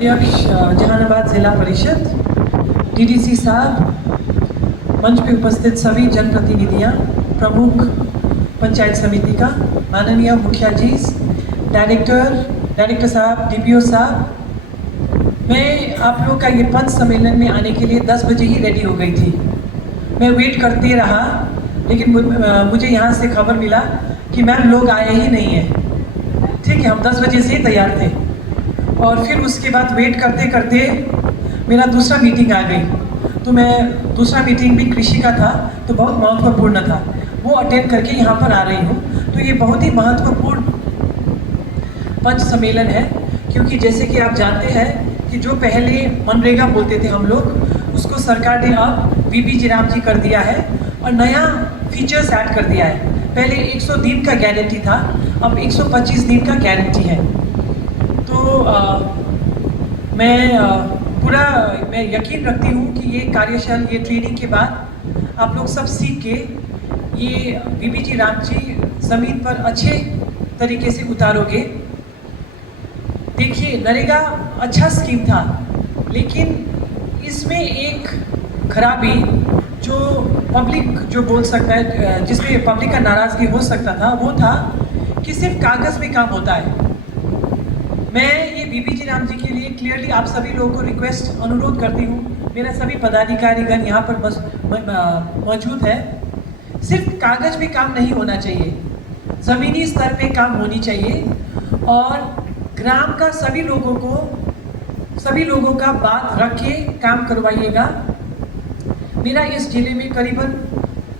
अध्यक्ष जहानाबाद जिला परिषद, डीडीसी साहब, मंच पे उपस्थित सभी जनप्रतिनिधियां, प्रमुख पंचायत समिति का, माननीय मुखिया जी, डायरेक्टर साहब, डीपीओ साहब, मैं आप लोग का ये पंच सम्मेलन में आने के लिए 10 बजे ही रेडी हो गई थी। मैं वेट करते रहा, लेकिन मुझे यहाँ से खबर मिला कि मैम लोग आए ही नहीं हैं। ठीक है, हम 10 बजे से ही तैयार थे और फिर उसके बाद वेट करते करते मेरा दूसरा मीटिंग आ गई। तो मैं दूसरा मीटिंग भी कृषि का था, तो बहुत महत्वपूर्ण था, वो अटेंड करके यहाँ पर आ रही हूँ। तो ये बहुत ही महत्वपूर्ण पंच सम्मेलन है, क्योंकि जैसे कि आप जानते हैं कि जो पहले मनरेगा बोलते थे हम लोग, उसको सरकार ने अब बीबीजी राम जी कर दिया है और नया फीचर्स ऐड कर दिया है। पहले 100 दिन का गारंटी था, अब 125 दिन का गारंटी है। तो मैं यकीन रखती हूँ कि ये कार्यशाला, ये ट्रेनिंग के बाद आप लोग सब सीख के ये बीबीजी राम जी ज़मीन पर अच्छे तरीके से उतारोगे। देखिए, नरेगा अच्छा स्कीम था, लेकिन इसमें एक खराबी जो पब्लिक जो बोल सकता है, जिसमें पब्लिक का नाराज़गी हो सकता था, वो था कि सिर्फ कागज़ में काम होता है। मैं ये बीबीजी राम जी के लिए क्लियरली आप सभी लोगों को रिक्वेस्ट अनुरोध करती हूँ, मेरा सभी पदाधिकारीगण यहाँ पर बस मौजूद है। सिर्फ कागज़ पे काम नहीं होना चाहिए, ज़मीनी स्तर पे काम होनी चाहिए और ग्राम का सभी लोगों का बात रख के काम करवाइएगा। मेरा इस जिले में करीबन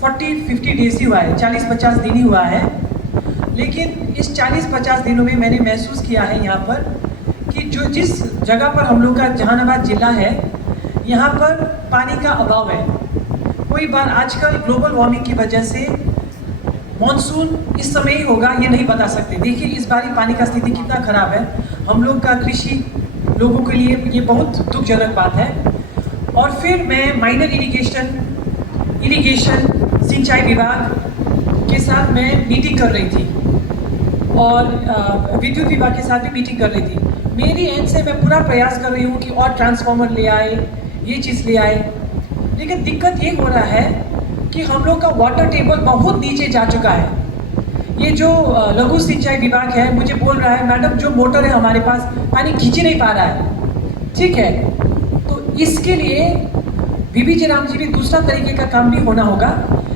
40-50 डेज ही हुआ है, 40-50 दिन ही हुआ है, लेकिन इस 40-50 दिनों में मैंने महसूस किया है यहाँ पर कि जिस जगह पर हम लोग का जहानाबाद जिला है, यहाँ पर पानी का अभाव है। कोई बार आजकल ग्लोबल वार्मिंग की वजह से मॉनसून इस समय ही होगा ये नहीं बता सकते। देखिए, इस बार पानी का स्थिति कितना खराब है। हम लोग का कृषि लोगों के लिए ये बहुत दुखजनक बात है। और फिर मैं माइनर इरिगेशन सिंचाई विभाग के साथ मैं मीटिंग कर रही थी और विद्युत विभाग के साथ भी मीटिंग कर रही थी। मेरी एंड से मैं पूरा प्रयास कर रही हूँ कि और ट्रांसफार्मर ले आए, ये चीज़ ले आए, लेकिन दिक्कत ये हो रहा है कि हम लोग का वाटर टेबल बहुत नीचे जा चुका है। ये जो लघु सिंचाई विभाग है मुझे बोल रहा है, मैडम जो मोटर है हमारे पास पानी खींच नहीं पा रहा है। ठीक है, तो इसके लिए बीबीजी राम जी भी दूसरा तरीके का काम भी होना होगा।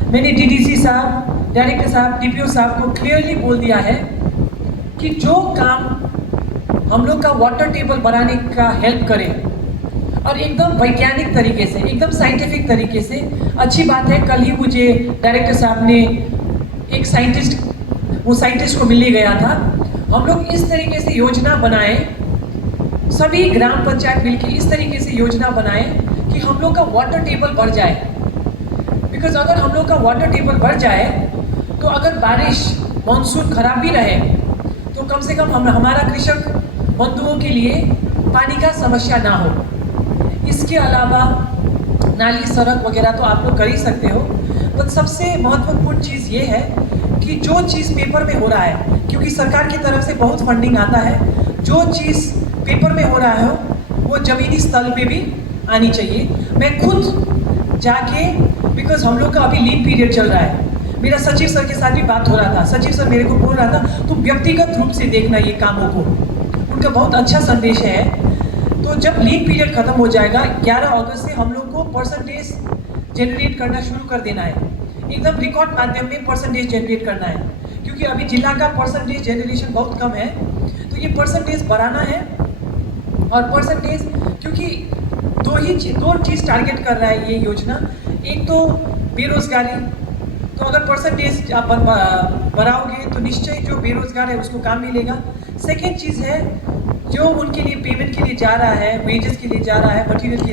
मैंने डीडीसी साहब, डायरेक्टर साहब, डीपीओ साहब को क्लियरली बोल दिया है कि जो काम हम लोग का वाटर टेबल बनाने का हेल्प करे और एकदम वैज्ञानिक तरीके से, एकदम साइंटिफिक तरीके से। अच्छी बात है, कल ही मुझे डायरेक्टर साहब ने एक साइंटिस्ट को मिलने गया था। हम लोग इस तरीके से योजना बनाए, सभी ग्राम पंचायत मिलकर इस तरीके से योजना बनाए कि हम लोग का वाटर टेबल बढ़ जाए। बिकॉज अगर हम लोग का वाटर टेबल बढ़ जाए तो अगर बारिश मानसून खराब भी रहे तो कम से कम हमारा कृषक बंधुओं के लिए पानी का समस्या ना हो। इसके अलावा नाली, सड़क वगैरह तो आप लोग कर ही सकते हो, पर सबसे महत्वपूर्ण चीज़ ये है कि जो चीज़ पेपर में हो रहा है, क्योंकि सरकार की तरफ से बहुत फंडिंग आता है, जो चीज़ पेपर में हो रहा है वो ज़मीनी स्तर पे भी आनी चाहिए। मैं खुद जाके, बिकॉज हम लोग का अभी लीन पीरियड चल रहा है, मेरा सचिव सर के साथ भी बात हो रहा था। सचिव सर मेरे को बोल रहा था तुम व्यक्तिगत रूप से देखना ये कामों को, उनका बहुत अच्छा संदेश है। तो जब लीन पीरियड खत्म हो जाएगा 11 अगस्त से हम लोग को परसेंटेज जनरेट करना शुरू कर देना है, एकदम रिकॉर्ड माध्यम में परसेंटेज जनरेट करना है, क्योंकि अभी जिला का परसेंटेज जनरेशन बहुत कम है। तो ये परसेंटेज बढ़ाना है और परसेंटेज, क्योंकि दो चीज़ टारगेट कर रहा है ये योजना। एक तो बेरोजगारी, तो अगर परसेंटेज आप बढ़ाओगे तो निश्चय जो बेरोजगार है उसको काम मिलेगा। सेकेंड चीज़ है, जो उनके लिए पेमेंट के लिए जा रहा है, वेजेस के लिए जा रहा है, मटीरियल के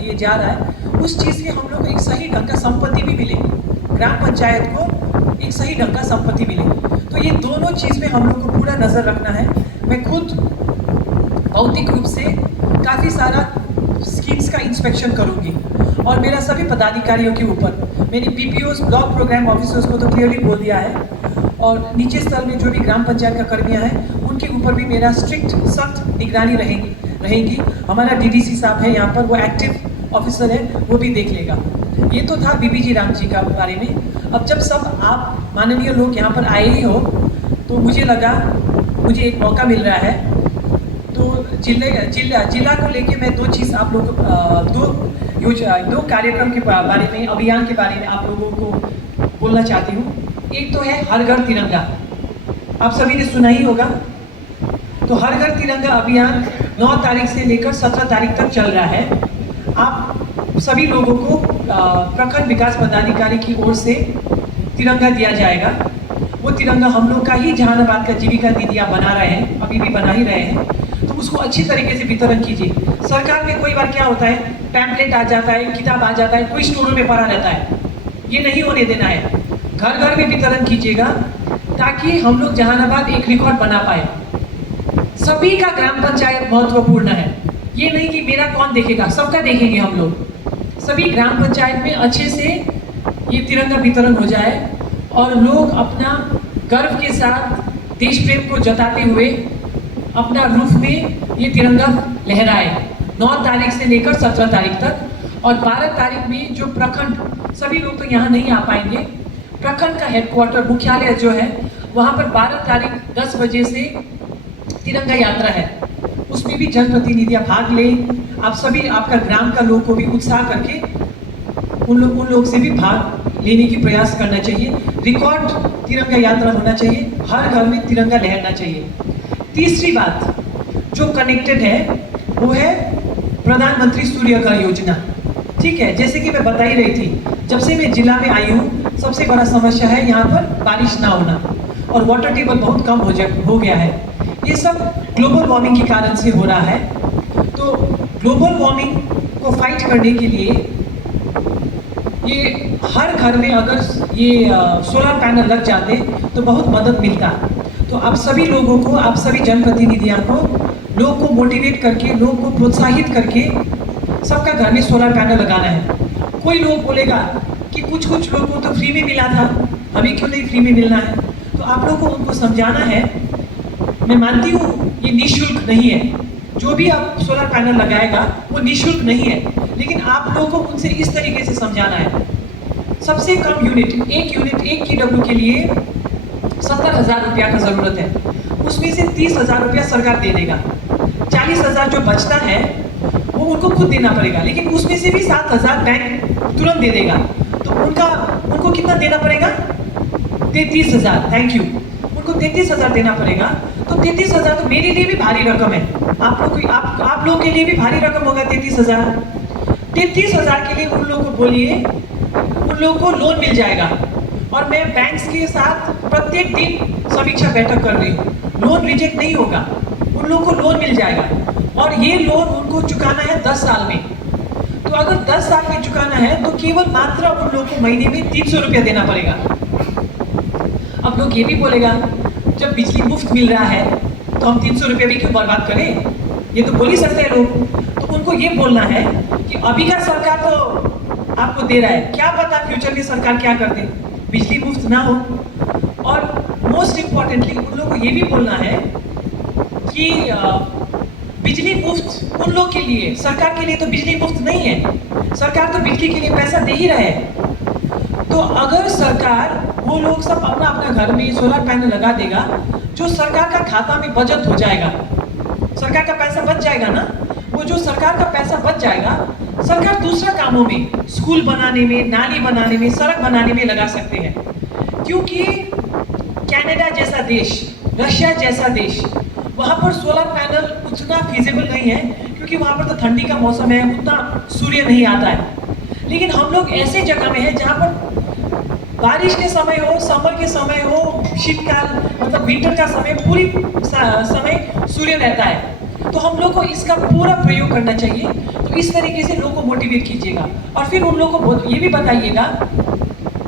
लिए जा रहा है, उस चीज़ के हम लोग को एक सही ढंग का संपत्ति भी मिले, ग्राम पंचायत को एक सही ढंग का संपत्ति मिले। तो ये दोनों चीज़ पे हम लोग को पूरा नज़र रखना है। मैं खुद भौतिक रूप से काफ़ी सारा स्कीम्स का इंस्पेक्शन करूँगी और मेरा सभी पदाधिकारियों के ऊपर, मैंने पीपीओस, ब्लॉक प्रोग्राम ऑफिसर्स को तो क्लियरली बोल दिया है, और नीचे स्तर में जो भी ग्राम पंचायत का कर्मियाँ हैं उनके ऊपर भी मेरा स्ट्रिक्ट सख्त निगरानी रहेगी, रहेंगी। हमारा डीडीसी साहब है यहाँ पर, वो एक्टिव ऑफिसर है, वो भी देख लेगा। ये तो था बीबीजी राम जी का बारे में। अब जब सब आप माननीय लोग यहाँ पर आए ही हो, तो मुझे लगा मुझे एक मौका मिल रहा है, तो जिला को लेके मैं दो चीज़ आप लोग दो कार्यक्रम के बारे में, अभियान के बारे में आप लोगों को बोलना चाहती हूँ। एक तो है हर घर तिरंगा, आप सभी ने सुना ही होगा। तो हर घर तिरंगा अभियान 9 तारीख से लेकर 17 तारीख तक चल रहा है। आप सभी लोगों को प्रखंड विकास पदाधिकारी की ओर से तिरंगा दिया जाएगा। वो तिरंगा हम लोग का ही जहानाबाद का जीविका दीदियाँ बना रहे हैं, अभी भी बना ही रहे हैं। तो उसको अच्छी तरीके से वितरण कीजिए। सरकार में कोई बार क्या होता है, पैम्पलेट आ जाता है, किताब आ जाता है, कोई स्टोरों में पड़ा रहता है। ये नहीं होने देना है, घर घर में वितरण कीजिएगा, ताकि हम लोग जहानाबाद एक रिकॉर्ड बना पाए। सभी का ग्राम पंचायत महत्वपूर्ण है, ये नहीं कि मेरा कौन देखेगा, सबका देखेंगे हम लोग। सभी ग्राम पंचायत में अच्छे से ये तिरंगा वितरण हो जाए और लोग अपना गर्व के साथ देश प्रेम को जताते हुए अपना रूफ में ये तिरंगा लहराए 9 तारीख से लेकर 17 तारीख तक। और 12 तारीख में जो प्रखंड, सभी लोग तो यहाँ नहीं आ पाएंगे, प्रखंड का हेडक्वार्टर मुख्यालय जो है वहाँ पर 12 तारीख 10 बजे से तिरंगा यात्रा है। उसमें भी जनप्रतिनिधियाँ भाग लें। आप सभी, आपका ग्राम का लोग को भी उत्साह करके उन लोग से भी भाग लेने की प्रयास करना चाहिए। रिकॉर्ड तिरंगा यात्रा होना चाहिए, हर घर में तिरंगा लहरना चाहिए। तीसरी बात जो कनेक्टेड है वो है प्रधानमंत्री सूर्य घर योजना। ठीक है, जैसे कि मैं बता ही रही थी, जब से मैं जिला में आई हूँ सबसे बड़ा समस्या है यहाँ पर बारिश ना होना और वाटर टेबल बहुत कम हो गया है। ये सब ग्लोबल वार्मिंग के कारण से हो रहा है। तो ग्लोबल वार्मिंग को फाइट करने के लिए ये हर घर में अगर ये सोलर पैनल लग जाते तो बहुत मदद मिलता। तो आप सभी लोगों को, आप सभी जनप्रतिनिधियों को, लोग को मोटिवेट करके, लोग को प्रोत्साहित करके सबका घर में सोलर पैनल लगाना है। कोई लोग बोलेगा कि कुछ लोगों को तो फ्री में मिला था, हमें क्यों नहीं फ्री में मिलना है। तो आप लोगों को उनको समझाना है। मैं मानती हूँ ये निःशुल्क नहीं है, जो भी आप सोलर पैनल लगाएगा वो निःशुल्क नहीं है, लेकिन आप लोगों को उनसे इस तरीके से समझाना है। सबसे कम यूनिट, एक KW के लिए 70,000 रुपया का ज़रूरत है। उसमें से 30,000 रुपया सरकार दे देगा, 40,000 जो बचता है वो उनको खुद देना पड़ेगा, लेकिन उसमें से भी 7,000 बैंक तुरंत दे देगा। तो उनको कितना देना पड़ेगा? 33,000। Thank you. उनको 33,000 देना पड़ेगा। तो 33,000 तो मेरे लिए भी भारी रकम है, आप लोगों के लिए भी भारी रकम होगा 33,000। 33,000 के लिए उन लोगों को बोलिए, उन लोगों को लोन मिल जाएगा। और मैं बैंक्स के साथ प्रत्येक दिन समीक्षा बैठक कर रही हूँ, लोन रिजेक्ट नहीं होगा, उन लोगों को लोन मिल जाएगा। और ये लोन उनको चुकाना है 10 साल में। तो अगर 10 साल में चुकाना है तो केवल मात्र उन लोगों को महीने में 300 रुपया देना पड़ेगा। अब लोग ये भी बोलेगा, जब बिजली मुफ्त मिल रहा है तो हम 300 रुपया भी क्यों बर्बाद करें, ये तो बोल ही सकते हैं लोग। तो उनको ये बोलना है कि अभी का सरकार तो आपको दे रहा है, क्या पता फ्यूचर में सरकार क्या कर दे, बिजली मुफ्त ना हो। और मोस्ट इम्पॉर्टेंटली उन लोगों को ये भी बोलना है कि बिजली मुफ्त उन लोग के लिए, सरकार के लिए तो बिजली मुफ्त नहीं है, सरकार तो बिजली के लिए पैसा दे ही रहे हैं। तो अगर सरकार, वो लोग सब अपना अपना घर में सोलर पैनल लगा देगा, जो सरकार का खाता में बचत हो जाएगा, सरकार का पैसा बच जाएगा ना, वो जो सरकार का पैसा बच जाएगा, सरकार दूसरा कामों में, स्कूल बनाने में, नाली बनाने में, सड़क बनाने में लगा सकते हैं। क्योंकि कनाडा जैसा देश, रशिया जैसा देश, वहाँ पर सोलर पैनल उतना फिजिबल नहीं है, क्योंकि वहाँ पर तो ठंडी का मौसम है, उतना सूर्य नहीं आता है। लेकिन हम लोग ऐसे जगह में हैं जहाँ पर बारिश के समय हो, समर के समय हो, शीतकाल मतलब विंटर का समय, पूरी समय सूर्य रहता है। तो हम लोग को इसका पूरा प्रयोग करना चाहिए। तो इस तरीके से लोगों को मोटिवेट कीजिएगा। और फिर उन लोगों को ये भी बताइएगा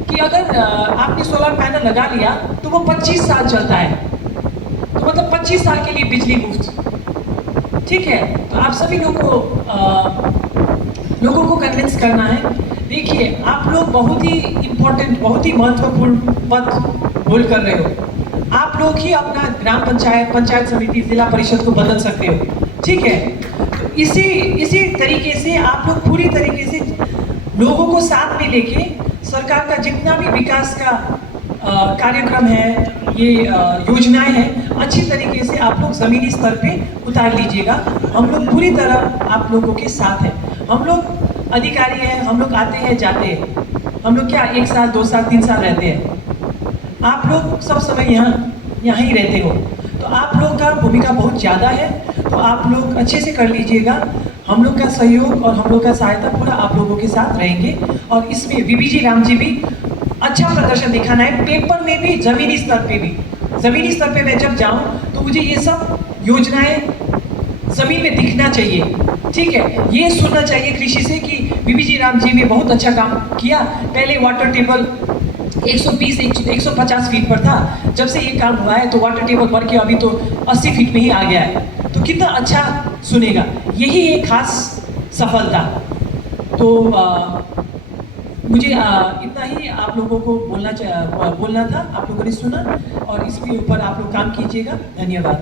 कि अगर आपने सोलर पैनल लगा लिया तो वो 25 साल चलता है, तो मतलब 25 साल के लिए बिजली मुफ्त। ठीक है, तो आप सभी लोगों को कन्विंस करना है। देखिए, आप लोग बहुत ही इम्पोर्टेंट, बहुत ही महत्वपूर्ण पद होल्ड कर रहे हो। आप लोग ही अपना ग्राम पंचायत, पंचायत समिति, जिला परिषद को बदल सकते हो। ठीक है, इसी तरीके से आप लोग पूरी तरीके से लोगों को साथ में लेके सरकार का जितना भी विकास का कार्यक्रम है, ये योजनाएं हैं, अच्छी तरीके से आप लोग ज़मीनी स्तर पे उतार लीजिएगा। हम लोग पूरी तरह आप लोगों के साथ हैं। हम लोग अधिकारी हैं, हम लोग आते हैं जाते हैं, हम लोग क्या 1 साल 2 साल 3 साल रहते हैं। आप लोग सब समय यहाँ ही रहते हो, तो आप लोग का भूमिका बहुत ज़्यादा है, तो आप लोग अच्छे से कर लीजिएगा। हम लोग का सहयोग और हम लोग का सहायता पूरा आप लोगों के साथ रहेंगे। और इसमें वीबीजी राम जी भी अच्छा प्रदर्शन दिखाना है, पेपर में भी, ज़मीनी स्तर पे भी। ज़मीनी स्तर पे मैं जब जाऊँ तो मुझे ये सब योजनाएं ज़मीन में दिखना चाहिए, ठीक है। ये सुनना चाहिए कृषि से कि वीबीजी राम जी ने बहुत अच्छा काम किया। पहले वाटर टेबल 120-150 फीट पर था, जब से ये काम हुआ है तो वाटर टेबल बढ़ के अभी तो 80 फीट में ही आ गया है। तो कितना अच्छा सुनेगा, यही एक खास सफलता। तो मुझे इतना ही आप लोगों को बोलना था। आप लोगों ने सुना और इसके ऊपर आप लोग काम कीजिएगा। धन्यवाद।